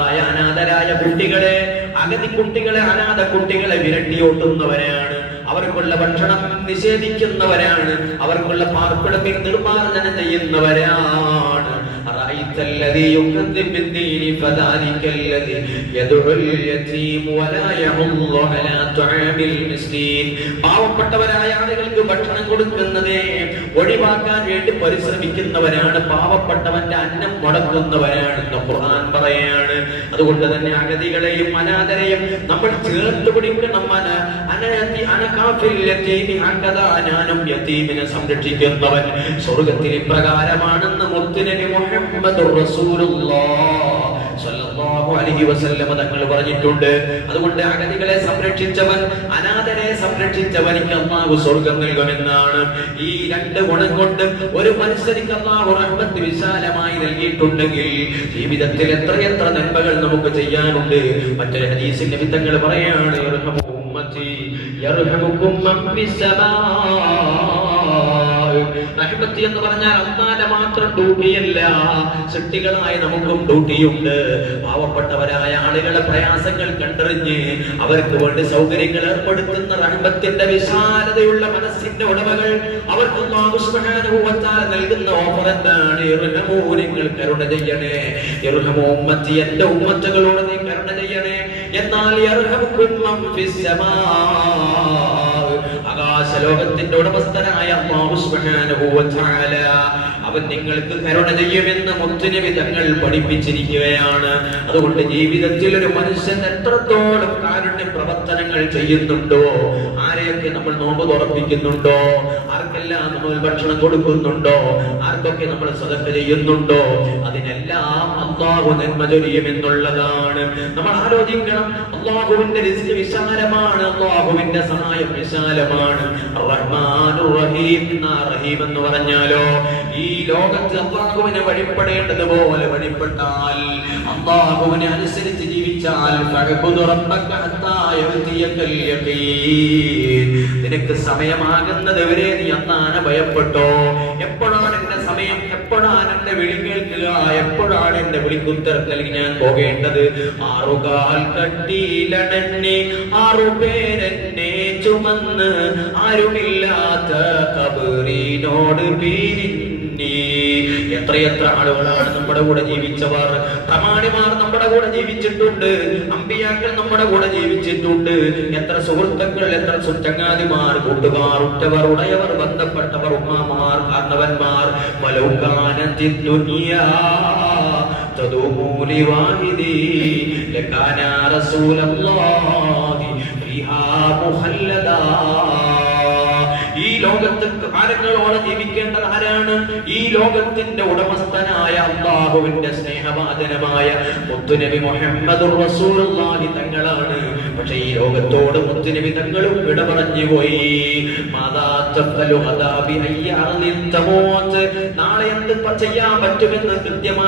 അനാഥരായ കുട്ടികളെ അഗതി കുട്ടികളെ അനാഥ കുട്ടികളെ വിരട്ടിയോട്ടുന്നവരാണ്. അവർക്കുള്ള ഭക്ഷണം നിഷേധിക്കുന്നവരാണ്. അവർക്കുള്ള പാർപ്പിടത്തിൽ നിർമ്മാർജനം ചെയ്യുന്നവരാണ്. أرأيت الذي يكذب بالدين فذلك الذي يدعو اليتيم ولا يحض على طعام المسكين പാവപ്പെട്ടവരായ ആളുകൾക്ക് ഭക്ഷണം കൊടുക്കുന്നതേ ഒഴിവാക്കാൻ വേണ്ടി പരിശ്രമിക്കുന്നവരാണ് പാവപ്പെട്ടവന്റെ അന്നം മുടക്കുന്നവരാണ് എന്ന് ഖുർആൻ പറയാണ് അതുകൊണ്ട് തന്നെ അഗതികളെയും അനാഥരെയും നമ്മൾ ചേർത്ത് പിടിക്കണം അന അനയത്തി അനകാഫിൽ യതീമി ഹക്കദാ ഞാനും യതീമിനെ സംരക്ഷിക്കുന്നവൻ സ്വർഗത്തിൽ ഇപ്രകാരമാണെന്ന് മുത്തുനബി മുഹമ്മദുർ തങ്ങൾ പറഞ്ഞിട്ടുണ്ട്. അതുകൊണ്ട് അഗതികളെ സംരക്ഷിച്ചവൻ അനാഥരെ സംരക്ഷിച്ചവനിക്ക് അമ്മാവ് സ്വർഗം നൽകുമെന്നാണ് ഈ രണ്ട് ഗുണം കൊണ്ട് ഒരു മനുഷ്യനിക്ക് അമ്മാവ് റഹ്മത്ത് വിശാലമായി നൽകിയിട്ടുണ്ടെങ്കിൽ ജീവിതത്തിൽ എത്രയെത്ര നന്മകൾ നമുക്ക് ചെയ്യാനുണ്ട്. മറ്റൊരു ഹദീസിന്റെ വിത്തങ്ങൾ പറയാണ് റഹ്മത്തി എന്ന് പറഞ്ഞാൽ അന്നാലെ മാത്രം ഡ്യൂട്ടിയല്ല. സൃഷ്ടികളായി നമുക്കും ഡ്യൂട്ടിയുണ്ട്. പാവപ്പെട്ടവരായ ആളുകളെ പ്രയാസങ്ങൾ കണ്ടറിഞ്ഞ് അവർക്ക് വേണ്ടി സൗകര്യങ്ങൾ ഏർപ്പെടുത്തുന്ന റഹ്മത്തിന്റെ വിശാലതയുള്ള മനസ്സിന്റെ ഉടമകൾ അവർക്ക് നൽകുന്ന ഓഫർ എന്താണ്? നിങ്ങൾ കരുണ ചെയ്യണേ. എന്റെ ഉമ്മത്തുകളോട് നീ കരുണ ചെയ്യണേ എന്നാൽ യർഹമുക്കും മൻ ആകാശ ലോകത്തിന്റെ ഉടമസ്ഥനായ അല്ലാഹു സുബ്ഹാനഹു വ തആല അവൻ നിങ്ങൾക്ക് കരുണ ചെയ്യുമെന്ന് മുത്തുനബി തങ്ങൾ പഠിപ്പിച്ചിരിക്കുകയാണ്. അതുകൊണ്ട് ജീവിതത്തിൽ ഒരു മനുഷ്യൻ എത്രത്തോളം കാരുണ്യ പ്രവർത്തനങ്ങൾ ചെയ്യുന്നുണ്ടോ ആരെയൊക്കെ നോമ്പ് തുറപ്പിക്കുന്നുണ്ടോ? ആർക്കെല്ലാം നമ്മൾ ഭക്ഷണം കൊടുക്കുന്നുണ്ടോ? ആർക്കൊക്കെ നമ്മൾ സദക്ക ചെയ്യുന്നുണ്ടോ? അതിനെല്ലാം അള്ളാഹു നന്മ ചൊരിയുമെന്നുള്ളതാണ് നമ്മൾ ആലോചിക്കണം അള്ളാഹുവിന്റെ റിസ്ക് വിശാലമാണ് അള്ളാഹുവിന്റെ സഹായം വിശാലമാണ്. റഹ്മാൻ റഹീം എന്ന് പറഞ്ഞാലോ ലോകത്ത് അള്ളാഹുവിനെ വഴിപ്പെടേണ്ടതുപോലെ വഴിപ്പെട്ടാൽ അള്ളാഹുവിനെ അനുസരിച്ച് ജീവിച്ചാൽ നിനക്ക് സമയമാകുന്നത് വരെ നീ അന്നാണ് ഭയപ്പെട്ടോ? എപ്പോഴാണ് എന്റെ സമയം? എപ്പോഴാണ് എന്റെ വിളി കേൾക്കുക? എപ്പോഴാണ് എന്റെ വിളിക്കുത്തരത്തിൽ ഞാൻ പോകേണ്ടത്? ആറുകാൽ കട്ടിയിലടന്നെ ആറുപേരെന്നെ ചുമന്ന് ആരുമില്ലാത്ത കബറിനോട് പിരിഞ്ഞി എത്രയെത്ര ആളുകളാണ് നമ്മുടെ കൂടെ ജീവിച്ചവർ പ്രമാണിമാർ നമ്മുടെ കൂടെ ജീവിച്ചിട്ടുണ്ട് അമ്പിയാക്കൾ നമ്മുടെ കൂടെ ജീവിച്ചിട്ടുണ്ട് എത്ര സുഹൃത്തുക്കൾ എത്ര സുറ്റങ്ങാതിമാർ കൂട്ടുകാർ ഉറ്റവർ ഉടയവർ ബന്ധപ്പെട്ടവർ ഉമ്മാമാർ കാരണവന്മാർ മലൗകാനത്തി ദുനിയാ تدوم لواحدي لكان رسول الله فيها مخلدا ഈ ലോകത്ത് കാലങ്ങളോടെ ജീവിക്കേണ്ടത് ആരാണ്? ഈ ലോകത്തിന്റെ ഉടമസ്ഥനായ അള്ളാഹുവിന്റെ സ്നേഹവാദനമായ മുത്തുനബി മുഹമ്മദ് റസൂലുള്ളാഹി തങ്ങളാണ്. പക്ഷെ ഈ ലോകത്തോട് മുത്തുനബി തങ്ങളും വിട പറഞ്ഞു പോയി. നാളെ എന്ത് ചെയ്യാൻ പറ്റുമെന്ന് കൃത്യമായി